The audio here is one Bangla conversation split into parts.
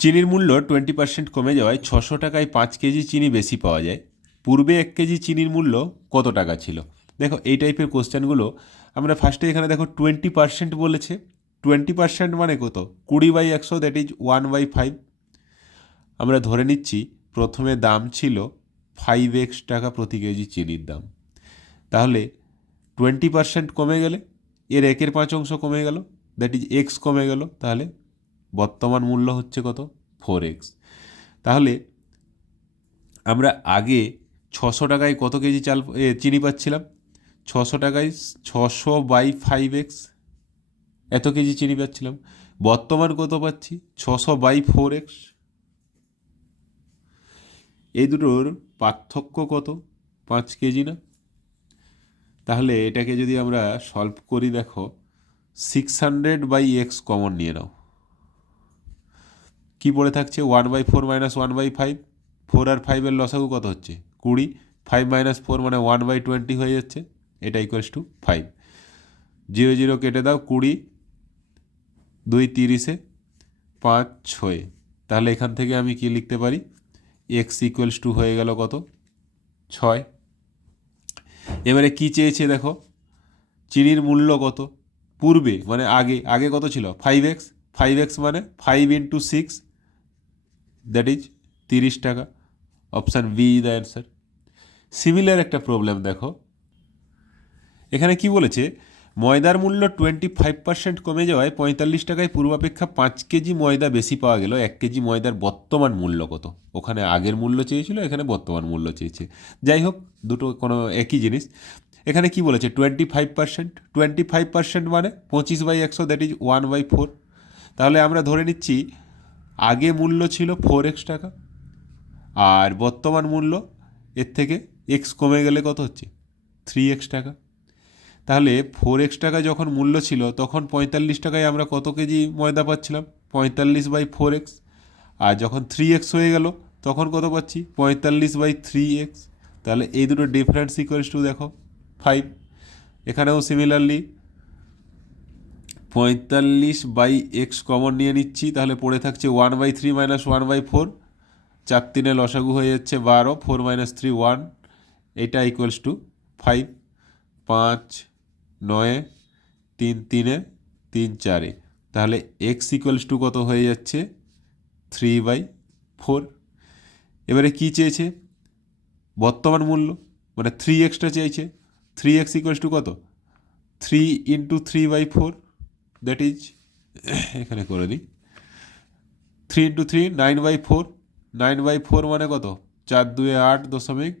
চিনির মূল্য টোয়েন্টি পার্সেন্ট কমে যাওয়ায় ছশো টাকায় পাঁচ কেজি চিনি বেশি পাওয়া যায়। পূর্বে এক কেজি চিনির মূল্য কত টাকা ছিল? দেখো, এই টাইপের কোশ্চেনগুলো আমরা ফার্স্টে এখানে দেখো টোয়েন্টি পার্সেন্ট বলেছে। টোয়েন্টি পার্সেন্ট মানে কত? কুড়ি বাই একশো that is one by five আমরা ধরে নিচ্ছি প্রথমে দাম ছিল ফাইভ এক্স টাকা প্রতি কেজি চিনির দাম। তাহলে টোয়েন্টি পার্সেন্ট কমে গেলে, এর একের পাঁচ অংশ কমে গেল দ্যাট ইজ এক্স কমে গেল, তাহলে বর্তমান মূল্য হচ্ছে কত? ফোর এক্স তাহলে আমরা আগে ছশো টাকায় কত কেজি চাল চিনি পাচ্ছিলাম? ছশো টাকায় ছশো বাই ফাইভ এক্স এত কেজি চিনি পাচ্ছিলাম। বর্তমান কত পাচ্ছি? ছশো বাই ফোর এক্স এই দুটোর পার্থক্য কত? পাঁচ কেজি না? তাহলে এটাকে যদি আমরা সলভ করি দেখো six hundred by X common নিয়ে নাও। কী পড়ে থাকছে? One by four minus one by five four আর ফাইভের লসাগু কত হচ্ছে? কুড়ি। ফাইভ মাইনাস ফোর মানে ওয়ান বাই টোয়েন্টি হয়ে যাচ্ছে। এটা equals to five zero zero কেটে দাও, কুড়ি। দুই তিরিশে, পাঁচ, ছয়ে। তাহলে এখান থেকে আমি কি লিখতে পারি? এক্স ইকুয়ালস টু হয়ে গেল কত? ছয়। এবারে কি চেয়েছে দেখো? চিনির মূল্য কত? পূর্বে মানে আগে আগে কত ছিল? ফাইভ এক্স ফাইভ এক্স মানে five into six that is তিরিশ টাকা। Option B the answer. Similar একটা প্রবলেম দেখো। এখানে কি বলেছে? ময়দার মূল্য টোয়েন্টি ফাইভ পার্সেন্ট কমে যাওয়ায় পঁয়তাল্লিশ টাকায় পূর্বাপেক্ষা পাঁচ কেজি ময়দা বেশি পাওয়া গেল। এক কেজি ময়দার বর্তমান মূল্য কত? ওখানে আগের মূল্য চেয়েছিল, এখানে বর্তমান মূল্য চেয়েছে। যাই হোক, দুটো কোনো একই জিনিস। এখানে কি বলেছে? Twenty five percent. Twenty five percent মানে পঁচিশ বাই একশো, that is one by four. তাহলে আমরা ধরে নিচ্ছি আগে মূল্য ছিল ফোর এক্স টাকা, আর বর্তমান মূল্য এর থেকে এক্স কমে গেলে কত হচ্ছে? থ্রি এক্স টাকা। তাহলে ফোর এক্স টাকা যখন মূল্য ছিল, তখন পঁয়তাল্লিশ টাকায় আমরা কত কেজি ময়দা পাচ্ছিলাম? পঁয়তাল্লিশ বাই ফোর এক্স আর যখন থ্রি এক্স হয়ে গেল, তখন কত পাচ্ছি? পঁয়তাল্লিশ বাই থ্রি এক্স তাহলে এই দুটো ডিফারেন্স ইকুয়ালস টু দেখো ফাইভ এখানেও সিমিলারলি পঁয়তাল্লিশ বাই এক্স কমন নিয়ে নিচ্ছি, তাহলে পড়ে থাকছে one by three minus one by four চার তিনে লসাগু হয়ে যাচ্ছে বারো ফোর মাইনাস থ্রি ওয়ান এটা ইকুয়ালস টু ফাইভ পাঁচ, নয়ে, তিন তিনে, তিন চারে। তাহলে এক্স ইকুয়ালস টু কত হয়ে যাচ্ছে? থ্রি বাই ফোর এবারে কী চেয়েছে? বর্তমান মূল্য মানে থ্রি এক্সটা চেয়েছে। থ্রি এক্স ইকুয়ালস টু কত? Three into three by four that is এখানে করে দিই। Three into three nine by four nine by four মানে কত? চার দুয়ে আট দশমিক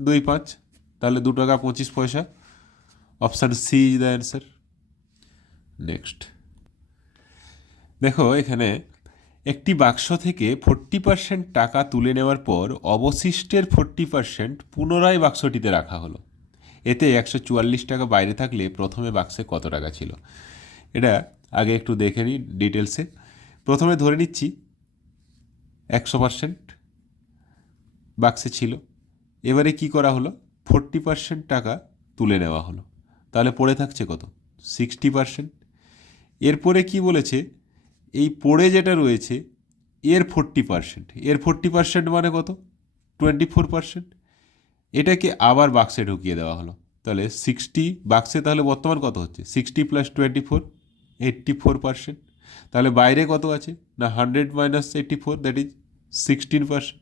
দুই পাঁচ। তাহলে দু টাকা পঁচিশ পয়সা। Option C is the answer next দেখো, এখানে একটি বাক্স থেকে ফোরটি পার্সেন্ট টাকা তুলে নেওয়ার পর অবশিষ্টের ফোরটি পার্সেন্ট পুনরায় বাক্সটিতে রাখা হলো। এতে একশো চুয়াল্লিশ টাকা বাইরে থাকলে প্রথমে বাক্সে কত টাকা ছিল? এটা আগে একটু দেখে নিই ডিটেলসে। প্রথমে ধরে নিচ্ছি, একশো পার্সেন্ট বাক্সে ছিল। এবারে কি করা হলো? ফোরটি পার্সেন্ট টাকা তুলে নেওয়া হলো। তাহলে পড়ে থাকছে কত? সিক্সটি পার্সেন্ট এরপরে কি বলেছে? এই পড়ে যেটা রয়েছে, এর ফোরটি পার্সেন্ট এর ফোরটি পার্সেন্ট মানে কত? টোয়েন্টি ফোর পার্সেন্ট এটাকে আবার বাক্সে ঢুকিয়ে দেওয়া হলো। তাহলে সিক্সটি বাক্সে তাহলে বর্তমান কত হচ্ছে? Sixty plus twenty four eighty four percent তাহলে বাইরে কত আছে? না hundred minus eighty four that is sixteen percent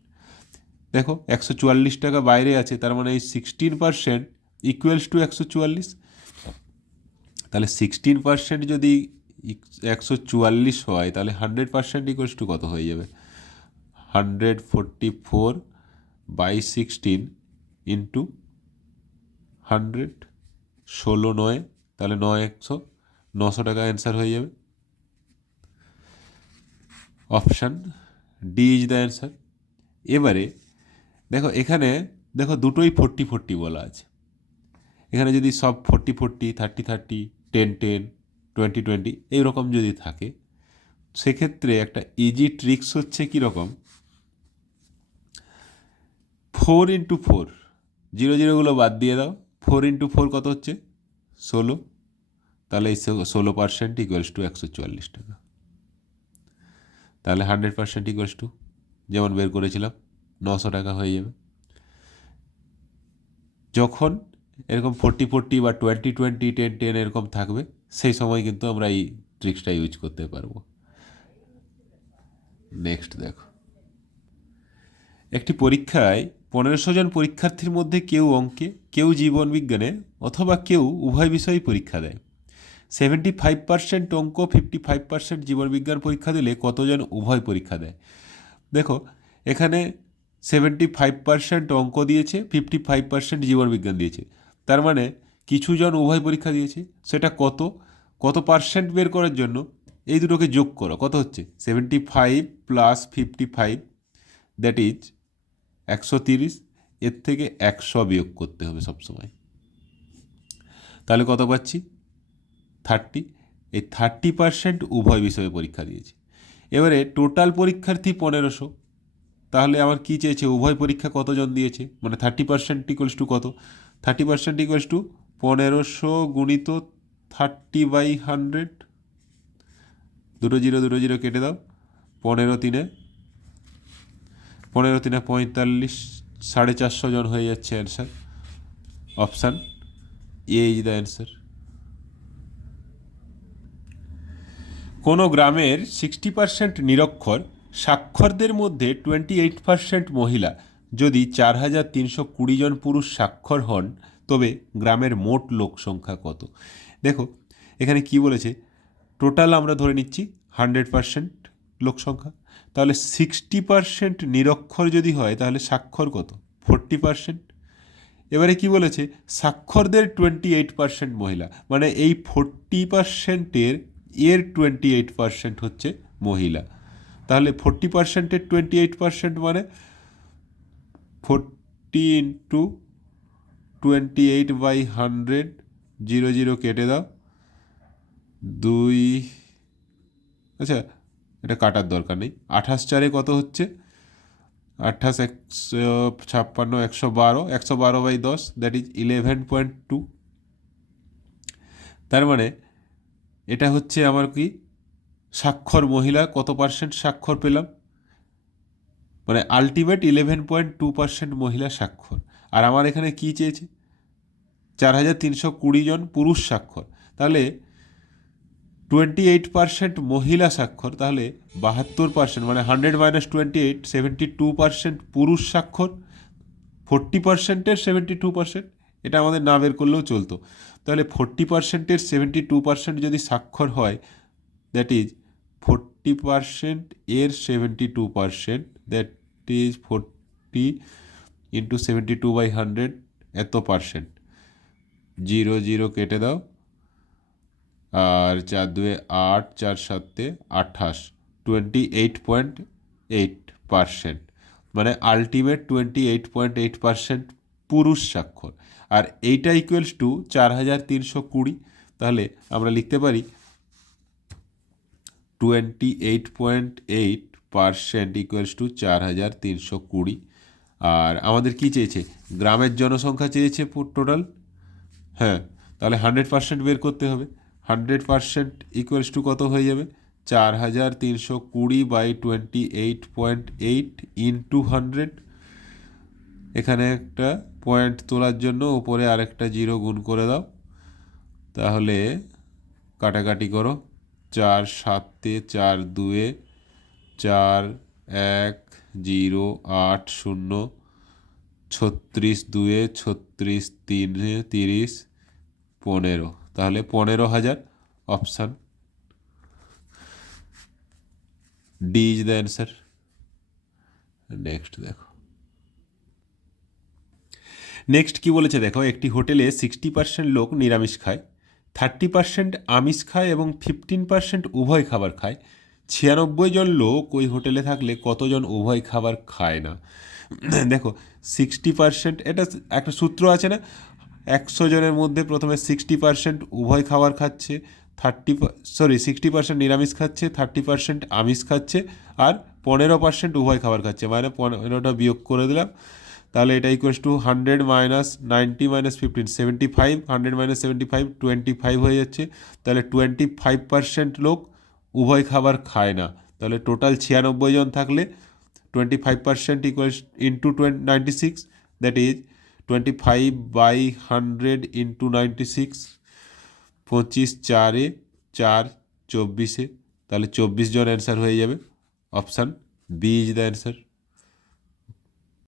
দেখো, একশো চুয়াল্লিশ টাকা বাইরে আছে, তার মানে এই সিক্সটিন পার্সেন্ট ইকুয়ালস টু একশো চুয়াল্লিশ। তাহলে সিক্সটিন পার্সেন্ট যদি একশো চুয়াল্লিশ হয়, তাহলে হান্ড্রেড পার্সেন্ট ইকুয়ালস টু কত হয়ে যাবে? Hundred forty four by sixteen into hundred ষোলো নয়, তাহলে নয় একশো। নশো টাকা অ্যান্সার হয়ে যাবে। Option D is the answer এবারে দেখো এখানে দেখো দুটোই ফোরটি ফোরটি বলা আছে। এখানে যদি সব forty forty thirty thirty ten ten twenty twenty এইরকম যদি থাকে, সেক্ষেত্রে একটা ইজি ট্রিক্স হচ্ছে কীরকম? ফোর ইন্টু ফোর জিরো জিরোগুলো বাদ দিয়ে দাও। ফোর ইন্টু ফোর কত হচ্ছে? ষোলো। তাহলে এই ষোলো পার্সেন্ট ইকুয়ালস টু একশো চুয়াল্লিশ টাকা। তাহলে হান্ড্রেড পার্সেন্ট ইকুয়ালস টু যেমন বের করেছিলাম, নশো টাকা হয়ে যাবে। যখন এরকম ফোরটি ফোরটি বা টোয়েন্টি টোয়েন্টি টেন টেন এরকম থাকবে, সেই সময় কিন্তু আমরা এই ট্রিক্সটা ইউজ করতে পারব। নেক্সট দেখো। একটি পরীক্ষায় পনেরোশো জন পরীক্ষার্থীর মধ্যে কেউ অঙ্কে, কেউ জীবন বিজ্ঞানে অথবা কেউ উভয় বিষয়েই পরীক্ষা দেয়। সেভেন্টি ফাইভ পার্সেন্ট অঙ্ক, ফিফটি ফাইভ পার্সেন্ট জীবনবিজ্ঞান পরীক্ষা দিলে কতজন উভয় পরীক্ষা দেয়? দেখো, এখানে সেভেন্টি ফাইভ পার্সেন্ট অঙ্ক দিয়েছে, ফিফটি ফাইভ পার্সেন্ট জীবনবিজ্ঞান দিয়েছে। তার মানে কিছুজন উভয় পরীক্ষা দিয়েছে, সেটা কত? কত পার্সেন্ট বের করার জন্য? এই দুটোকে যোগ করো, কত হচ্ছে? Seventy five plus fifty five, that is একশো তিরিশ, এর থেকে একশো বিয়োগ করতে হবে সবসময়। তাহলে কত পাচ্ছি? থার্টি, এই থার্টি পার্সেন্ট উভয় বিষয়ে পরীক্ষা দিয়েছে। এবারে টোটাল পরীক্ষার্থী পনেরোশো। তাহলে আমার কী চেয়েছে? উভয় পরীক্ষা কতজন দিয়েছে? মানে থার্টি পার্সেন্ট ইকুয়ালস টু কত? থার্টি পার্সেন্ট ইকুয়ালস টু পনেরোশো গুণিত থার্টি বাই হান্ড্রেড। দুটো জিরো দুটো জিরো কেটে দাও। পনেরো তিনে। পনেরো তিনে পঁয়তাল্লিশ, সাড়ে চারশো জন হয়ে যাচ্ছে answer option A is the answer কোনো গ্রামের সিক্সটি পার্সেন্ট নিরক্ষর সাক্ষরদের মধ্যে টোয়েন্টি এইট পার্সেন্ট মহিলা। যদি চার হাজার তিনশো কুড়ি জন পুরুষ স্বাক্ষর হন, তবে গ্রামের মোট লোক সংখ্যা কত? দেখো, এখানে কি বলেছে? টোটাল আমরা ধরে নিচ্ছি হান্ড্রেড পার্সেন্ট লোক সংখ্যা। তাহলে সিক্সটি পার্সেন্ট নিরক্ষর যদি হয়, তাহলে স্বাক্ষর কত? ফোরটি পার্সেন্ট এবারে কি বলেছে? স্বাক্ষরদের টোয়েন্টি এইট পার্সেন্ট মহিলা। মানে এই ফোরটি পার্সেন্টের এর টোয়েন্টি এইট পার্সেন্ট হচ্ছে মহিলা। তাহলে ফোরটি পার্সেন্টের টোয়েন্টি এইট পার্সেন্ট মানে forty into twenty eight by hundred zero zero কেটে দাও। দুই আচ্ছা এটা কাটার দরকার নেই। আঠাশ চারে কত হচ্ছে? আঠাশ, একশো ছাপ্পান্ন, একশো বারো একশো বারো বাই দশ that is eleven point two তার মানে এটা হচ্ছে আমার কি? স্বাক্ষর মহিলা, কত পার্সেন্ট স্বাক্ষর পেলাম? মানে ultimate eleven point two percent মহিলা স্বাক্ষর। আর আমার এখানে কী চেয়েছে? চার হাজার তিনশো কুড়ি জন পুরুষ স্বাক্ষর। তাহলে টোয়েন্টি এইট পার্সেন্ট মহিলা স্বাক্ষর, তাহলে বাহাত্তর পার্সেন্ট মানে hundred minus twenty eight seventy two percent পুরুষ স্বাক্ষর ফোরটি পার্সেন্টের সেভেন্টি টু পার্সেন্ট এটা আমাদের না বের করলেও চলতো। তাহলে ফোরটি পার্সেন্টের সেভেন্টি টু পার্সেন্ট যদি স্বাক্ষর হয় দ্যাট ইজ ফোরটি পার্সেন্ট এর seventy two percent that is forty into seventy two by hundred এত পার্সেন্ট জিরো জিরো কেটে দাও। আর চার দুয়ে আট, চার সাতে আঠাশ twenty eight point eight percent মানে ultimate twenty eight point eight percent পুরুষ স্বাক্ষর। আর এইটা ইকুয়ালস টু চার হাজার তিনশো কুড়ি। তাহলে আমরা লিখতে পারি twenty eight point eight percent equals to চার হাজার তিনশো কুড়ি। আর আমাদের কি চেয়েছে? গ্রামের জনসংখ্যা চেয়েছে টোটাল হ্যাঁ তাহলে হান্ড্রেড পার্সেন্ট বের করতে হবে। হান্ড্রেড পার্সেন্ট ইকুয়ালস টু কত হয়ে যাবে? চার হাজার তিনশো কুড়ি by twenty eight point eight into hundred এখানে একটা পয়েন্ট তোলার জন্য উপরে আরেকটা জিরো গুণ করে দাও। তাহলে কাটাকাটি করো। চার সাতে চার দুয়ে চার এক জিরো আট শূন্য ছত্রিশ দুয়ে ছত্রিশ তিনে তিরিশ পনেরো। তাহলে পনেরো হাজার option D is the answer next দেখো। নেক্সট কি বলেছে দেখো, একটি হোটেলে সিক্সটি পার্সেন্ট লোক নিরামিষ খায় থার্টি পার্সেন্ট আমিষ খায় এবং ফিফটিন পার্সেন্ট উভয় খাবার খায়। ছিয়ানব্বই জন লোক ওই হোটেলে থাকলে কতজন উভয় খাবার খায় না? দেখো সিক্সটি পার্সেন্ট এটা একটা সূত্র আছে না? একশো জনের মধ্যে প্রথমে সিক্সটি পার্সেন্ট উভয় খাবার খাচ্ছে থার্টি সরি সিক্সটি পার্সেন্ট নিরামিষ খাচ্ছে থার্টি পার্সেন্ট আমিষ খাচ্ছে, আর পনেরো পার্সেন্ট উভয় খাবার খাচ্ছে মানে পনেরোটা বিয়োগ করে দিলাম। তাহলে এটা equals to hundred minus ninety minus fifteen seventy five hundred minus seventy five twenty five হয়ে যাচ্ছে। তাহলে টোয়েন্টি ফাইভ পার্সেন্ট লোক উভয় খাবার খায় না। তাহলে টোটাল ছিয়ানব্বই জন থাকলে twenty five percent equals into twenty ninety six that is twenty five by hundred into ninety six পঁচিশ চারে চার, চব্বিশে। তাহলে চব্বিশ জন অ্যান্সার হয়ে যাবে। Option B is the answer